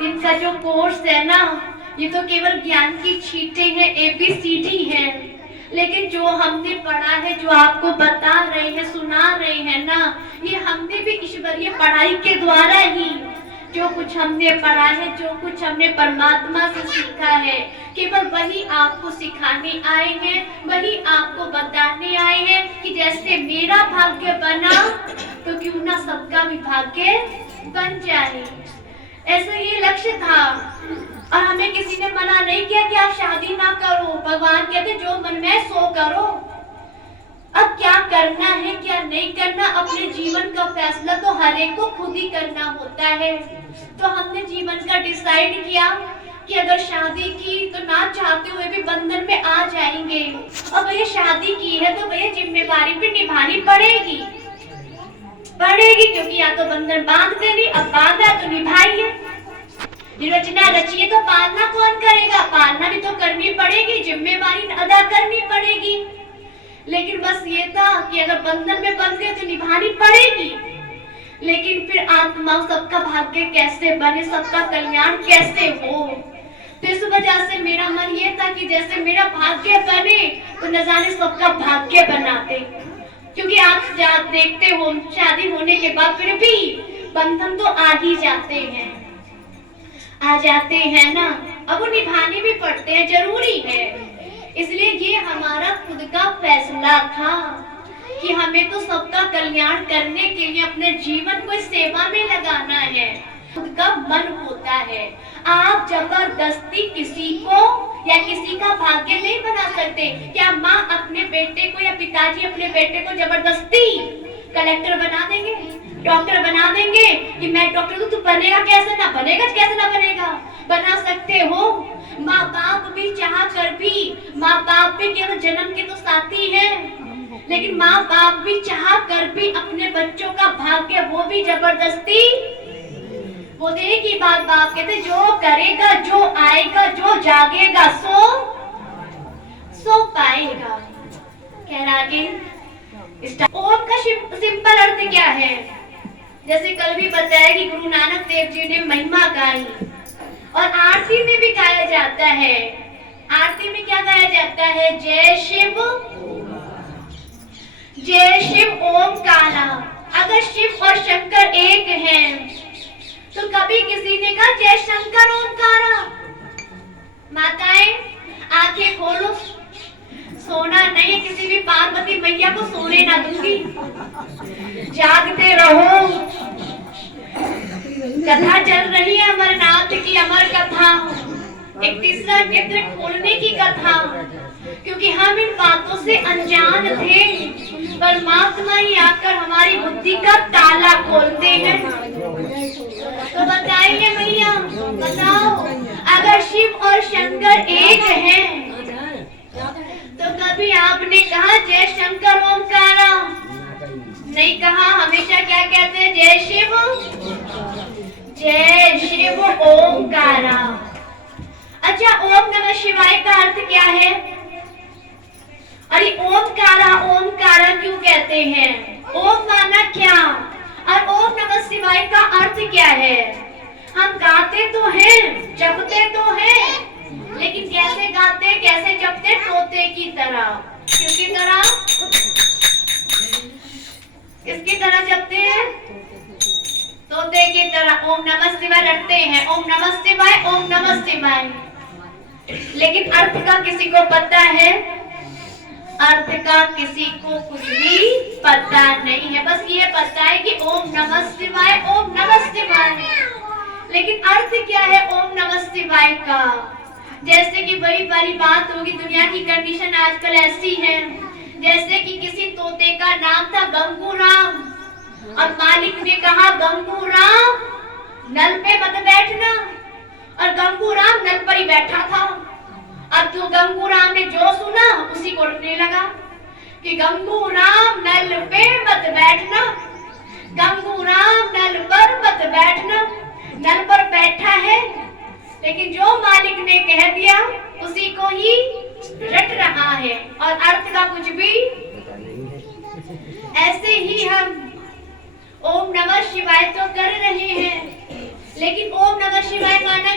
इनका जो कोर्स है ना, ये तो केवल ज्ञान की छींटे हैं, ABCD है। लेकिन जो हमने पढ़ा है, जो आपको बता रहे हैं, सुना रहे हैं ना, ये हमने भी ईश्वरीय पढ़ाई के द्वारा ही जो कुछ हमने पढ़ा है, जो कुछ हमने परमात्मा से सीखा है, केवल वही आपको सिखाने आए हैं, वही आपको बताने आए हैं कि जैसे मेरा भाग्य बना तो क्यों ना सबका भी भाग्य बन जाए। ऐसा ये लक्ष्य था। और हमें किसी ने मना नहीं किया कि आप शादी ना करो। भगवान कहते जो मन में सो करो। अब क्या करना है क्या नहीं करना, अपने जीवन का फैसला तो हर एक को खुद ही करना होता है। तो हमने जीवन का डिसाइड किया कि अगर शादी की तो ना चाहते हुए भी बंधन में आ जाएंगे। और भैया शादी की है तो भैया जिम्मेदारी भी निभानी पड़ेगी क्योंकि या तो बंधन बांध देनी, अब बांधा तो निभाइए। रचना रचिए तो पालना कौन करेगा, पालना भी तो करनी पड़ेगी, जिम्मेदारी अदा करनी पड़ेगी। लेकिन बस ये था कि अगर बंधन में बंध गए तो निभानी पड़ेगी। लेकिन फिर आत्मा सबका भाग्य कैसे बने, सबका कल्याण कैसे हो। तो इस वजह से मेरा मन ये था कि जैसे मेरा भाग्य बने तो न जाने सबका भाग्य बनाते। क्योंकि आप देखते हो शादी होने के बाद फिर भी बंधन तो आ ही जाते हैं ना। अब वो निभाने भी पड़ते हैं, जरूरी है। इसलिए ये हमारा खुद का फैसला था कि हमें तो सबका कल्याण करने के लिए अपने जीवन को सेवा में लगाना है। खुद का मन होता है। आप जबरदस्ती किसी को या किसी का भाग्य नहीं बना सकते। क्या माँ अपने बेटे को या पिताजी अपने बेटे को जबरदस्ती कलेक्टर बना देंगे, डॉक्टर बना देंगे कि मैं डॉक्टर हूँ, तू बनेगा कैसे ना बनेगा, कैसे ना बनेगा? बना सकते हो। माँ बाप भी चाह कर भी, माँ बाप भी केवल जन्म के तो साथी हैं, लेकिन माँ बाप भी चाह कर भी अपने बच्चों का भाग्य वो भी जबरदस्ती वो देगी। बात बाप कहते जो करेगा, जो आएगा, जो जागेगा सो पाएगा। कह रहा आगे ओम का सिंपल अर्थ क्या है? जैसे कल भी बताया कि गुरु नानक देव जी ने महिमा गाई और आरती में भी गाया जाता है। आरती में क्या गाया जाता है? जय शिव ओमकारा। अगर शिव और शंकर एक हैं तो कभी किसी ने कहा जय शंकर ओमकारा? माताएं आंखें खोलो, सोना नहीं, किसी भी पार्वती मैया को सोने ना दूंगी, जागते रहो। कथा चल रही है अमरनाथ की, अमर कथा, एक तीसरा नेत्र खोलने की कथा। क्योंकि हम इन बातों से अनजान थे, परमात्मा ही आकर हमारी बुद्धि का ताला खोलते हैं। तो बताइए भैया, बताओ, अगर शिव और शंकर एक हैं तो कभी आपने कहा जय शंकर ओमकारा? नहीं कहा। हमेशा क्या कहते हैं? जय शिव ओमकारा। अच्छा, ओम नमः शिवाय का अर्थ क्या है? अरे ओमकारा क्यों कहते हैं? ओम माना क्या और ओम नमः शिवाय का अर्थ क्या है? हम गाते तो हैं, जपते तो हैं, लेकिन कैसे गाते, कैसे जपते? तोते की तरह। किसकी तरह? किसकी तरह जपते हैं? तोते की तरह। ओम नमः शिवाय रटते हैं, ओम नमः शिवाय, ओम नमः शिवाय। लेकिन अर्थ का किसी को पता है? अर्थ का किसी को कुछ भी पता नहीं है। बस ये पता है कि ओम नमः शिवाय, ओम नमः शिवाय। लेकिन अर्थ क्या है ओम नमः शिवाय का? जैसे कि बड़ी बड़ी बात होगी, दुनिया की कंडीशन आजकल ऐसी है, जैसे कि किसी तोते का नाम था गंगूराम और मालिक ने कहा गंगूराम नल पे मत बैठना, और गंगूराम नल पर ही बैठा था। अब तो गंगूराम ने जो सुना उसी को रटने लगा कि गंगूराम नल पे मत बैठना, गंगूराम नल पर मत बैठना। नल पर बैठा है, लेकिन जो मालिक ने कह दिया उसी को ही रट रहा है और अर्थ का कुछ भी। ऐसे ही हम ओम नमः शिवाय तो कर रहे हैं, लेकिन ओम नमः शिवाय माना